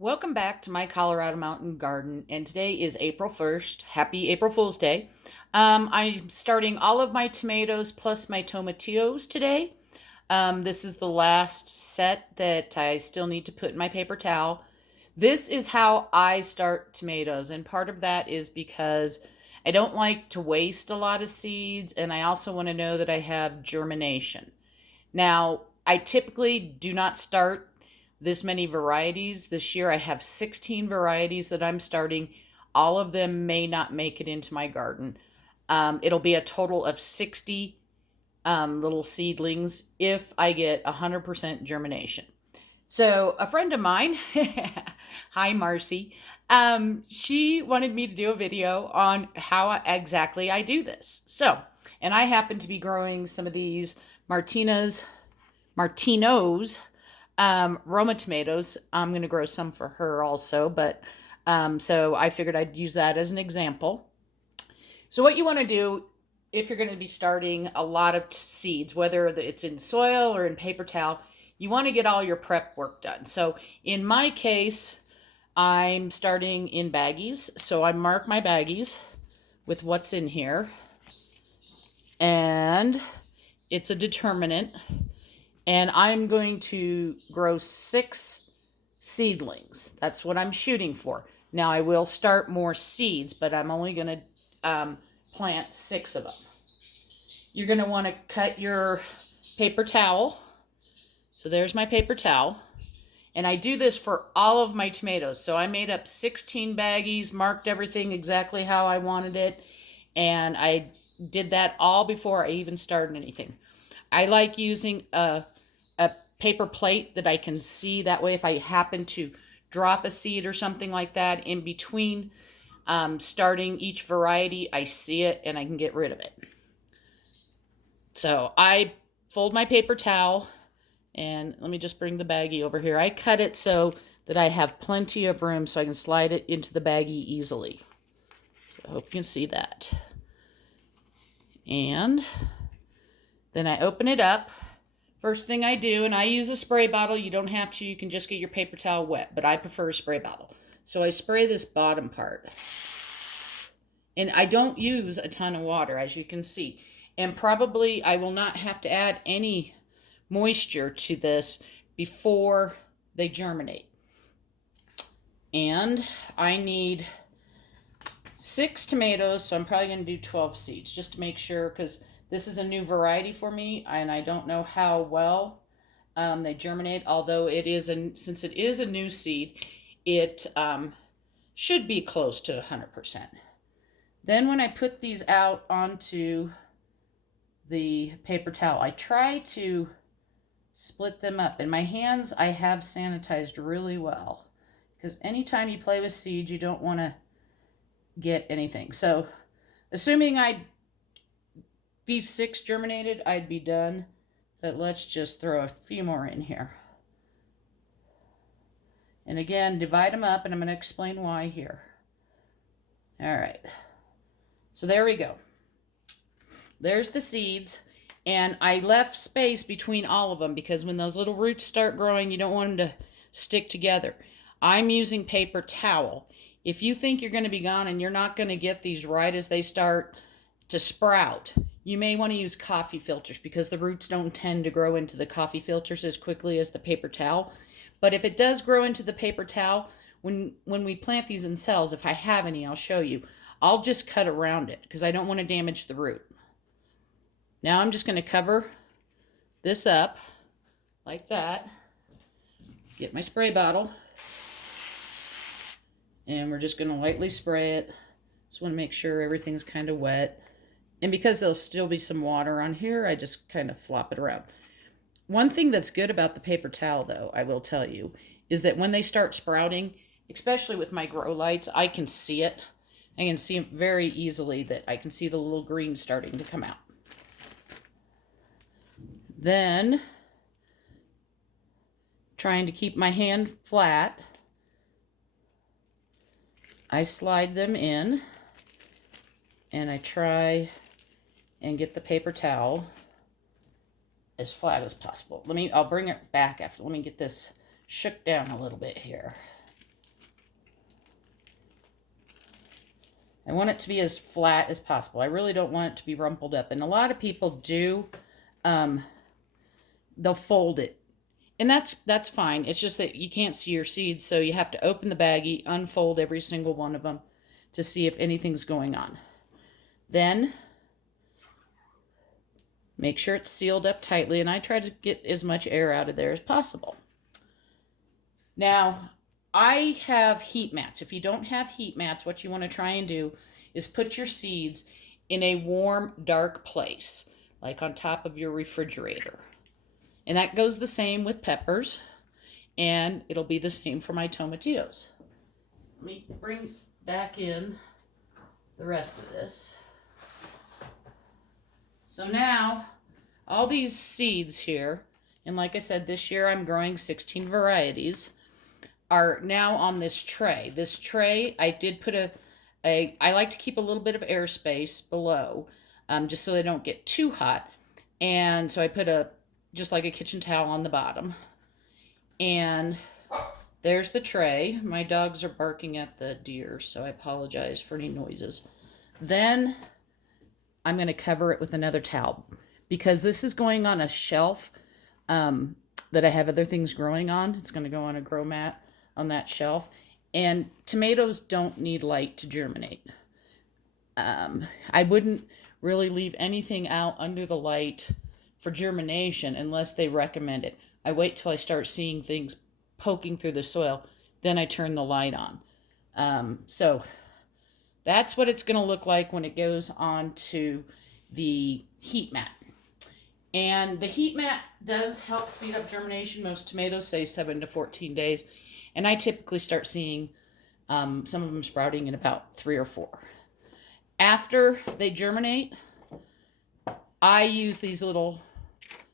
Welcome back to my Colorado Mountain Garden, and today is April 1st. Happy April Fool's Day. I'm starting all of my tomatoes plus my tomatillos today. This is the last set that I still need to put in my paper towel. This is how I start tomatoes, and part of that is because I don't like to waste a lot of seeds, and I also want to know that I have germination. Now, I typically do not start this many varieties. This year I have 16 varieties that I'm starting. All of them may not make it into my garden. It'll be a total of 60 little seedlings if I get 100% germination. So a friend of mine, hi Marcy, she wanted me to do a video on how exactly I do this. And I happen to be growing some of these Martino's Roma tomatoes. I'm going to grow some for her also, but so I figured I'd use that as an example. So what you want to do if you're going to be starting a lot of seeds, whether it's in soil or in paper towel, you want to get all your prep work done. So in my case, I'm starting in baggies. So I mark my baggies with what's in here. And it's a determinant. And I'm going to grow 6 seedlings. That's what I'm shooting for. Now I will start more seeds, but I'm only going to plant 6 of them. You're going to want to cut your paper towel. So there's my paper towel. And I do this for all of my tomatoes. So I made up 16 baggies, marked everything exactly how I wanted it. And I did that all before I even started anything. I like using a paper plate that I can see. That way if I happen to drop a seed or something like that in between starting each variety, I see it and I can get rid of it. So I fold my paper towel, and let me just bring the baggie over here. I cut it so that I have plenty of room so I can slide it into the baggie easily. So I hope you can see that. And then I open it up. First thing I do, and I use a spray bottle. You don't have to. You can just get your paper towel wet, but I prefer a spray bottle. So I spray this bottom part. And I don't use a ton of water, as you can see. And probably I will not have to add any moisture to this before they germinate. And I need 6 tomatoes, so I'm probably going to do 12 seeds just to make sure, because this is a new variety for me, and I don't know how well they germinate, although since it is a new seed, it should be close to 100%. Then when I put these out onto the paper towel, I try to split them up. And my hands I have sanitized really well, because anytime you play with seeds, you don't want to get anything. So assuming these 6 germinated, I'd be done. But let's just throw a few more in here. And again, divide them up, and I'm going to explain why here. All right. So there we go. There's the seeds. And I left space between all of them because when those little roots start growing, you don't want them to stick together. I'm using paper towel. If you think you're going to be gone and you're not going to get these right as they start to sprout, you may want to use coffee filters, because the roots don't tend to grow into the coffee filters as quickly as the paper towel. But if it does grow into the paper towel, when we plant these in cells, if I have any, I'll show you. I'll just cut around it because I don't want to damage the root. Now I'm just going to cover this up like that. Get my spray bottle. And we're just going to lightly spray it. Just want to make sure everything's kind of wet. And because there'll still be some water on here, I just kind of flop it around. One thing that's good about the paper towel, though, I will tell you, is that when they start sprouting, especially with my grow lights, I can see it. I can see very easily that I can see the little green starting to come out. Then, trying to keep my hand flat, I slide them in, and I try and get the paper towel as flat as possible. I'll bring it back after. Let me get this shook down a little bit here. I want it to be as flat as possible. I really don't want it to be rumpled up. And a lot of people do, they'll fold it. And that's fine. It's just that you can't see your seeds, so you have to open the baggie, unfold every single one of them to see if anything's going on. Then make sure it's sealed up tightly, and I try to get as much air out of there as possible. Now, I have heat mats. If you don't have heat mats, what you want to try and do is put your seeds in a warm, dark place, like on top of your refrigerator. And that goes the same with peppers, and it'll be the same for my tomatillos. Let me bring back in the rest of this. So now, all these seeds here, and like I said, this year I'm growing 16 varieties, are now on this tray. This tray, I did put I like to keep a little bit of airspace below, just so they don't get too hot. And so I put just like a kitchen towel on the bottom. And there's the tray. My dogs are barking at the deer, so I apologize for any noises. Then I'm going to cover it with another towel because this is going on a shelf that I have other things growing on. It's going to go on a grow mat on that shelf. And tomatoes don't need light to germinate. I wouldn't really leave anything out under the light for germination unless they recommend it. I wait till I start seeing things poking through the soil, then I turn the light on. So that's what it's going to look like when it goes on to the heat mat. And the heat mat does help speed up germination. Most tomatoes say 7 to 14 days. And I typically start seeing some of them sprouting in about 3 or 4. After they germinate, I use these little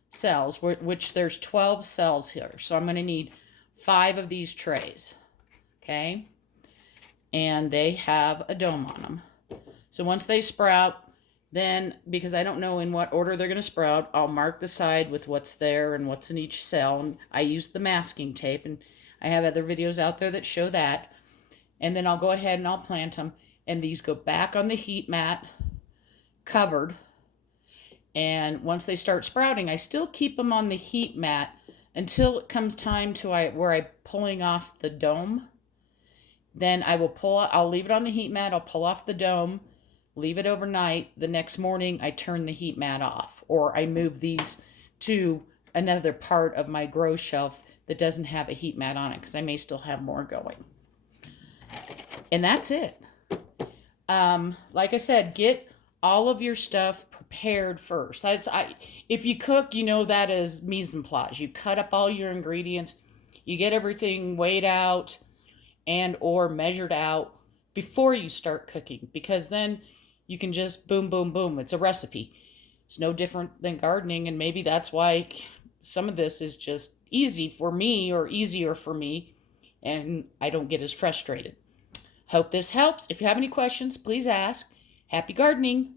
cells, which there's 12 cells here. So I'm going to need 5 of these trays. Okay? And they have a dome on them. So once they sprout, then, because I don't know in what order they're going to sprout, I'll mark the side with what's there and what's in each cell. And I use the masking tape, and I have other videos out there that show that. And then I'll go ahead and I'll plant them. And these go back on the heat mat, covered. And once they start sprouting, I still keep them on the heat mat until it comes time to where I'm pulling off the dome. Then I'll leave it on the heat mat. I'll pull off the dome, leave it overnight. The next morning, I turn the heat mat off, or I move these to another part of my grow shelf that doesn't have a heat mat on it, because I may still have more going. And that's it. Like I said, get all of your stuff prepared first. If you cook, you know that is mise en place. You cut up all your ingredients, you get everything weighed out and or measured out before you start cooking, because then you can just boom, boom, boom. It's a recipe. It's no different than gardening, and maybe that's why some of this is just easy for me, or easier for me, and I don't get as frustrated. Hope this helps. If you have any questions, please ask. Happy gardening!